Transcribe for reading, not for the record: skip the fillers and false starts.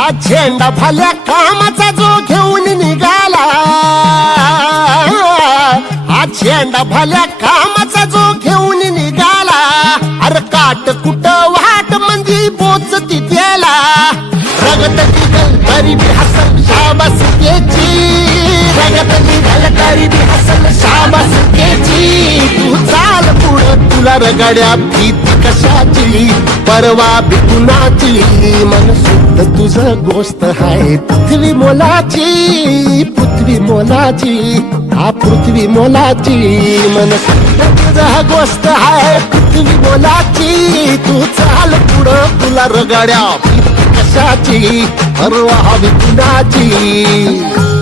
आज झेंडा भल्या कामाचा जो घेऊन निघाला, आज झेंडा भल्या कामाचा जो घेऊन निघाला, अरे काट कुट वाट मंदी बोचती त्याला, रगत निघल तरी बी हसल शाबास त्याची, रगत निघल तरी बी हसल शाबास त्याची. तू चाल पुढं तुला रगड्या भीती कशाची, परवा बी कुणाची, मन शुद्ध तुझं गोष्ट हाय पृथ्वी मोलाची, पृथ्वी मोलाची, हा पृथ्वी मोलाची, मन शुद्ध तुझं गोष्ट हाय पृथ्वी मोलाची. तू चाल पुढं तुला रगड्या भीती कशाची, परवा बी कुणाची.